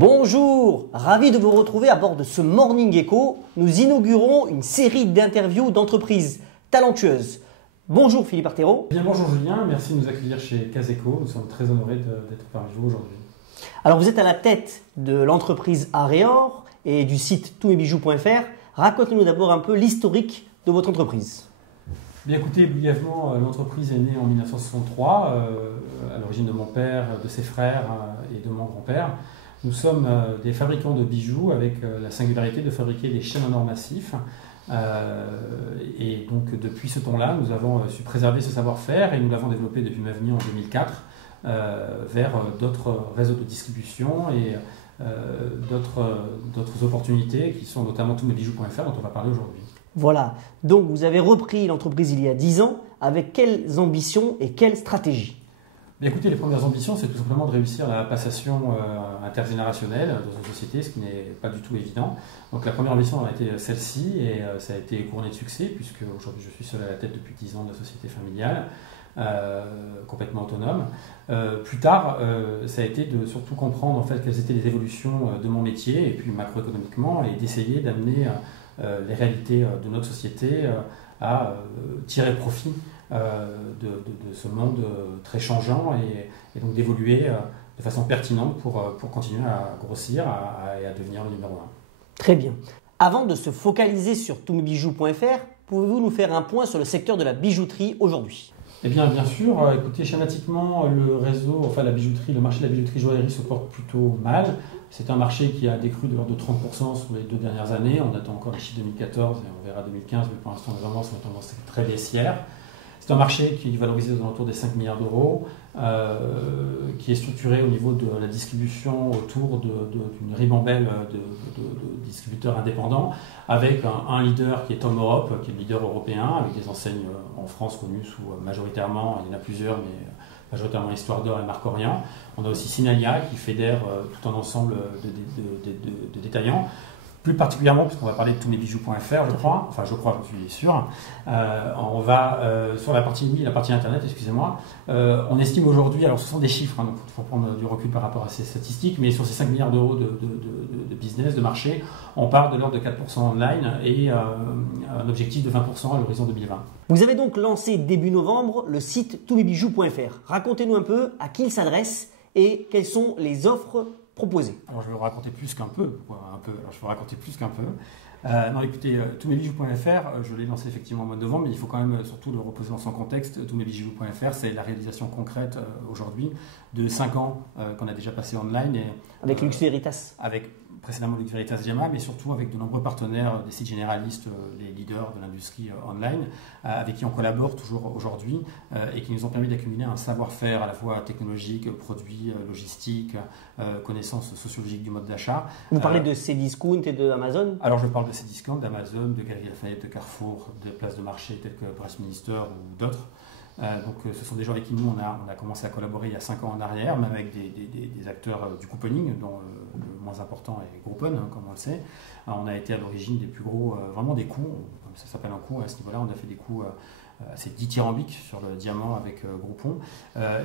Bonjour, ravi de vous retrouver à bord de ce Morning Echo. Nous inaugurons une série d'interviews d'entreprises talentueuses. Bonjour Philippe Artero. Bien, bonjour Julien, merci de nous accueillir chez Caseco. Nous sommes très honorés d'être parmi vous aujourd'hui. Alors vous êtes à la tête de l'entreprise Areor et du site toutmesbijoux.fr. Racontez-nous d'abord un peu l'historique de votre entreprise. Bien écoutez, brièvement, l'entreprise est née en 1963, à l'origine de mon père, de ses frères et de mon grand-père. Nous sommes des fabricants de bijoux avec la singularité de fabriquer des chaînes en or massif. Et donc depuis ce temps-là, nous avons su préserver ce savoir-faire et nous l'avons développé depuis ma venue en 2004 vers d'autres réseaux de distribution et d'autres opportunités qui sont notamment toutmesbijoux.fr dont on va parler aujourd'hui. Voilà, donc vous avez repris l'entreprise il y a 10 ans. Avec quelles ambitions et quelles stratégies? Bien, écoutez, les premières ambitions, c'est tout simplement de réussir la passation intergénérationnelle dans une société, ce qui n'est pas du tout évident. Donc la première ambition a été celle-ci et ça a été couronné de succès puisque aujourd'hui je suis seul à la tête depuis 10 ans de la société familiale, complètement autonome. Plus tard, ça a été de surtout comprendre en fait quelles étaient les évolutions de mon métier et puis macroéconomiquement et d'essayer d'amener les réalités de notre société à tirer profit de ce monde très changeant et donc d'évoluer de façon pertinente pour continuer à grossir et à devenir le numéro 1. Très bien. Avant de se focaliser sur toutmesbijoux.fr, pouvez-vous nous faire un point sur le secteur de la bijouterie aujourd'hui? Eh bien sûr, écoutez, schématiquement, le réseau, enfin la bijouterie, le marché de la bijouterie-joaillerie se porte plutôt mal. C'est un marché qui a décru de l'ordre de 30% sur les 2 dernières années. On attend encore les chiffres 2014 et on verra 2015, mais pour l'instant, vraiment, c'est une tendance très baissière. C'est un marché qui est valorisé aux alentours des 5 milliards d'euros, qui est structuré au niveau de la distribution autour d'une ribambelle de distributeurs indépendants, avec un leader qui est Tom Europe, qui est le leader européen, avec des enseignes en France connues sous majoritairement, il y en a plusieurs, mais majoritairement Histoire d'Or et Marc Orient. On a aussi Sinalia qui fédère tout un ensemble de détaillants. Plus particulièrement, puisqu'on va parler de toutmesbijoux.fr, je crois, je suis sûr. On va sur la partie internet, excusez-moi. On estime aujourd'hui, alors ce sont des chiffres, donc il faut prendre du recul par rapport à ces statistiques, mais sur ces 5 milliards d'euros de business, de marché, on part de l'ordre de 4% online et un objectif de 20% à l'horizon 2020. Vous avez donc lancé début novembre le site toutmesbijoux.fr. Racontez-nous un peu à qui il s'adresse et quelles sont les offres proposées. Alors je vais vous raconter plus qu'un peu. Non, écoutez, toutmesbijoux.fr, je l'ai lancé effectivement au mois de novembre, mais il faut quand même surtout le reposer dans son contexte. Toutmesbijoux.fr, c'est la réalisation concrète aujourd'hui de 5 ans qu'on a déjà passé online. Avec Lux Veritas. Avec précédemment Lux Veritas Diama, mais surtout avec de nombreux partenaires, des sites généralistes, les leaders de l'industrie online, avec qui on collabore toujours aujourd'hui et qui nous ont permis d'accumuler un savoir-faire à la fois technologique, produit, logistique, connaissances sociologiques du mode d'achat. Vous parlez de Cdiscount et de Amazon? Alors je parle de Cdiscount, d'Amazon, de Galeries Lafayette, de Carrefour, de places de marché telles que Pressminister ou d'autres. Donc ce sont des gens avec qui nous on a commencé à collaborer il y a 5 ans en arrière, même avec des acteurs du couponing, dont le moins important est Groupon, comme on le sait. On a été à l'origine des plus gros, vraiment des coups, comme ça s'appelle un coup à ce niveau-là, on a fait des coups assez dithyrambiques sur le diamant avec Groupon.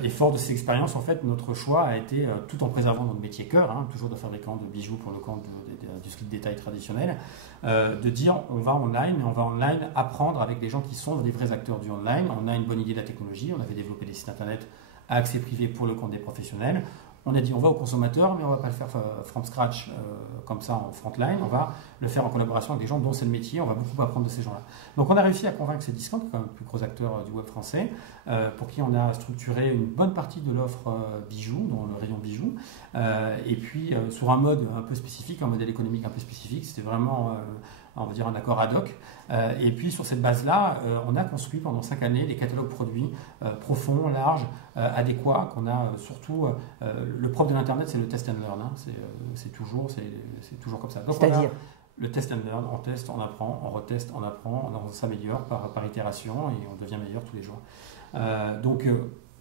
Et fort de ces expériences, en fait, notre choix a été, tout en préservant notre métier cœur, toujours de fabricant de bijoux pour le compte de l'industrie de détail traditionnelle, de dire on va online apprendre avec des gens qui sont des vrais acteurs du online. On a une bonne idée de la technologie, on avait développé des sites internet à accès privé pour le compte des professionnels. On a dit on va au consommateur, mais on ne va pas le faire from scratch comme ça en frontline, on va le faire en collaboration avec des gens dont c'est le métier, on va beaucoup apprendre de ces gens-là. Donc on a réussi à convaincre Cdiscount, qui est le plus gros acteur du web français, pour qui on a structuré une bonne partie de l'offre bijoux, dont le rayon bijoux, et puis sur un mode un peu spécifique, un modèle économique un peu spécifique, c'était vraiment on va dire un accord ad hoc. Et puis sur cette base-là, on a construit pendant 5 années des catalogues produits profonds, larges, adéquats, qu'on a surtout... le propre de l'Internet, c'est le test and learn. C'est toujours comme ça. C'est-à-dire le test and learn, on teste, on apprend, on reteste, on apprend, on s'améliore par itération et on devient meilleur tous les jours.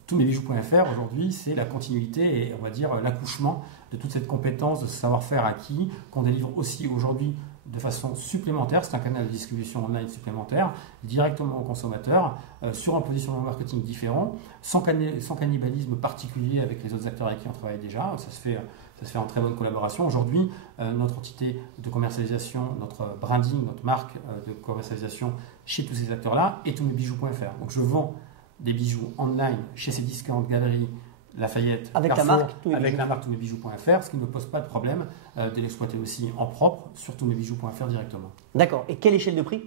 Toutmesbijoux.fr aujourd'hui, c'est la continuité et on va dire l'accouchement de toute cette compétence, de ce savoir-faire acquis qu'on délivre aussi aujourd'hui de façon supplémentaire, c'est un canal de distribution online supplémentaire, directement au consommateur, sur un positionnement marketing différent, sans cannibalisme particulier avec les autres acteurs avec qui on travaille déjà. Ça se fait en très bonne collaboration. Aujourd'hui, notre entité de commercialisation, notre branding, notre marque de commercialisation chez tous ces acteurs-là est toutmesbijoux.fr. Donc je vends des bijoux online chez ces discounts, galeries, Lafayette, avec Carrefour, la marque toutmesbijoux.fr, ce qui ne me pose pas de problème de l'exploiter aussi en propre sur toutmesbijoux.fr directement. D'accord. Et quelle échelle de prix?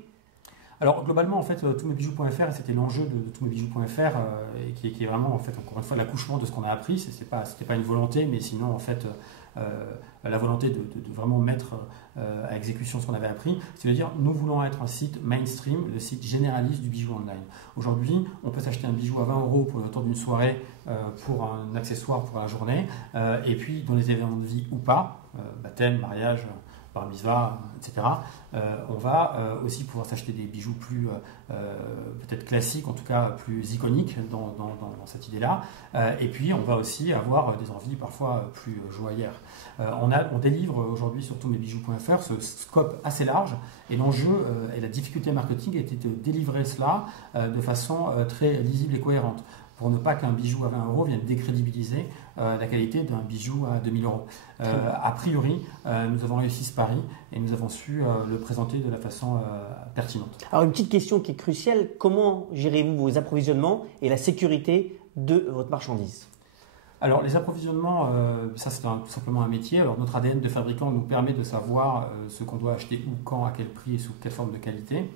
Alors globalement, en fait, toutmesbijoux.fr, c'était l'enjeu de toutmesbijoux.fr et qui est vraiment, en fait, encore une fois, l'accouchement de ce qu'on a appris. C'était pas une volonté, mais sinon, en fait, la volonté de vraiment mettre à exécution ce qu'on avait appris. C'est-à-dire, nous voulons être un site mainstream, le site généraliste du bijou online. Aujourd'hui, on peut s'acheter un bijou à 20 € pour le temps d'une soirée, pour un accessoire pour la journée, et puis dans les événements de vie ou pas, baptême, mariage, bar mitzvah, etc. On va aussi pouvoir s'acheter des bijoux plus peut-être classiques, en tout cas plus iconiques dans cette idée-là. Et puis on va aussi avoir des envies parfois plus joaillères. On délivre aujourd'hui sur toutmesbijoux.fr ce scope assez large et l'enjeu et la difficulté marketing était de délivrer cela de façon très lisible et cohérente, pour ne pas qu'un bijou à 20 € vienne décrédibiliser la qualité d'un bijou à 2000 €. A priori, nous avons réussi ce pari et nous avons su le présenter de la façon pertinente. Alors une petite question qui est cruciale, comment gérez-vous vos approvisionnements et la sécurité de votre marchandise? Alors les approvisionnements, ça c'est tout simplement un métier. Alors notre ADN de fabricant nous permet de savoir ce qu'on doit acheter où, quand, à quel prix et sous quelle forme de qualité.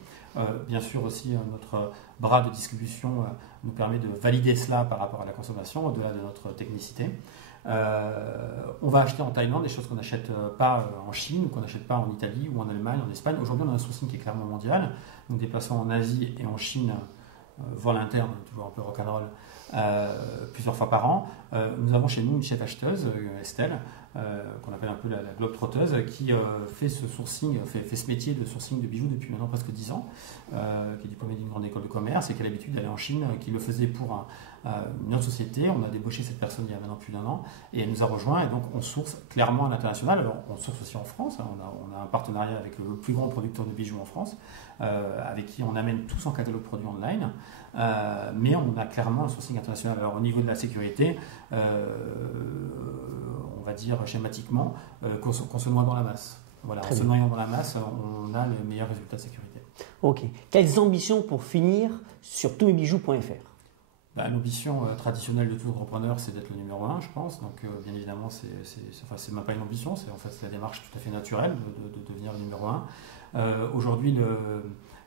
Bien sûr aussi notre bras de distribution nous permet de valider cela par rapport à la consommation, au-delà de notre technicité. On va acheter en Thaïlande des choses qu'on n'achète pas en Chine ou qu'on n'achète pas en Italie ou en Allemagne, en Espagne. Aujourd'hui on a un sourcing qui est clairement mondial. Nous déplaçons en Asie et en Chine, vol interne, toujours un peu rock'n'roll, plusieurs fois par an. Nous avons chez nous une chef acheteuse, Estelle, qu'on appelle un peu la globe-trotteuse, qui fait ce sourcing, fait ce métier de sourcing de bijoux depuis maintenant presque 10 ans, qui est diplômée d'une grande école de commerce et qui a l'habitude d'aller en Chine, qui le faisait pour une autre société. On a débauché cette personne il y a maintenant plus d'1 an et elle nous a rejoint et donc on source clairement à l'international. Alors on source aussi en France, hein. On a un partenariat avec le plus grand producteur de bijoux en France, avec qui on amène tout son catalogue produit online, mais on a clairement un sourcing international. Alors au niveau de la sécurité, on va dire schématiquement qu'on se noie dans la masse. Voilà, en se noyant dans la masse, on a le meilleur résultat de sécurité. Ok. Quelles ambitions pour finir sur toutmesbijoux.fr? L'ambition traditionnelle de tout entrepreneur, c'est d'être le numéro 1, je pense. Donc, bien évidemment, c'est même pas une ambition, c'est en fait la démarche tout à fait naturelle de devenir le numéro 1. Aujourd'hui,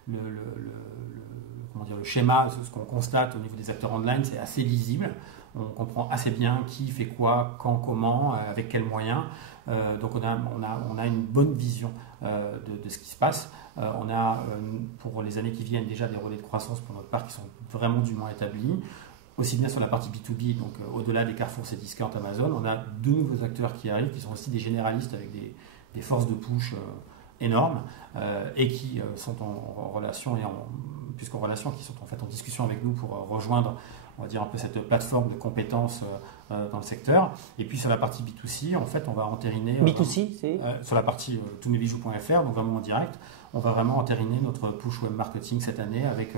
le schéma, ce qu'on constate au niveau des acteurs online, c'est assez lisible. On comprend assez bien qui fait quoi, quand, comment, avec quels moyens. Donc on a une bonne vision de ce qui se passe. On a pour les années qui viennent déjà des relais de croissance pour notre part qui sont vraiment dûment établis. Aussi bien sur la partie B2B, donc au-delà des Carrefour, et Discount, Amazon, on a 2 nouveaux acteurs qui arrivent, qui sont aussi des généralistes avec des forces de push énormes et qui sont en relation puisqu'en relation, qui sont en fait en discussion avec nous pour rejoindre, on va dire un peu cette plateforme de compétences dans le secteur. Et puis sur la partie B2C, en fait, on va entériner B2C, c'est sur la partie toutmesbijoux.fr, donc vraiment en direct, on va vraiment entériner notre push web marketing cette année avec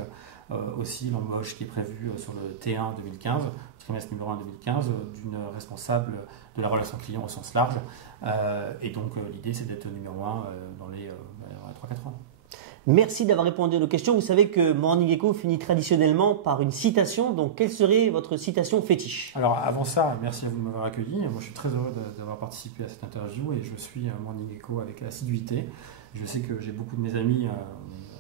aussi l'embauche qui est prévue sur le T1 2015, trimestre numéro 1 2015, d'une responsable de la relation client au sens large. Et donc l'idée c'est d'être numéro 1 dans les 3-4 ans. Merci d'avoir répondu à nos questions. Vous savez que Morning Echo finit traditionnellement par une citation. Donc, quelle serait votre citation fétiche? Alors, avant ça, merci à vous de m'avoir accueilli. Moi, je suis très heureux d'avoir participé à cette interview et je suis Morning Echo avec assiduité. Je sais que j'ai beaucoup de mes amis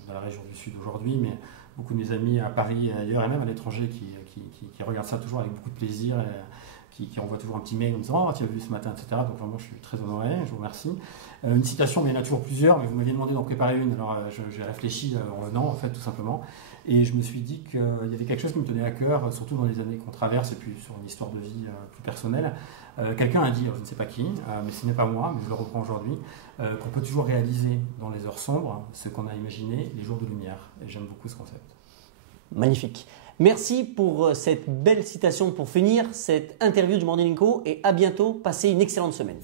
dans la région du Sud aujourd'hui, mais beaucoup de mes amis à Paris et ailleurs, et même à l'étranger, qui regardent ça toujours avec beaucoup de plaisir et qui envoient toujours un petit mail en me disant « Oh, tu as vu ce matin », etc. Donc vraiment, je suis très honoré, je vous remercie. Une citation, mais il y en a toujours plusieurs, mais vous m'aviez demandé d'en préparer une, alors j'ai réfléchi en venant, en fait, tout simplement. Et je me suis dit qu'il y avait quelque chose qui me tenait à cœur, surtout dans les années qu'on traverse, et puis sur une histoire de vie plus personnelle. Quelqu'un a dit, je ne sais pas qui, mais ce n'est pas moi, mais je le reprends aujourd'hui, qu'on peut toujours réaliser dans les heures sombres ce qu'on a imaginé les jours de lumière. Et j'aime beaucoup ce concept. Magnifique. Merci pour cette belle citation pour finir cette interview du Morning Echo et à bientôt. Passez une excellente semaine.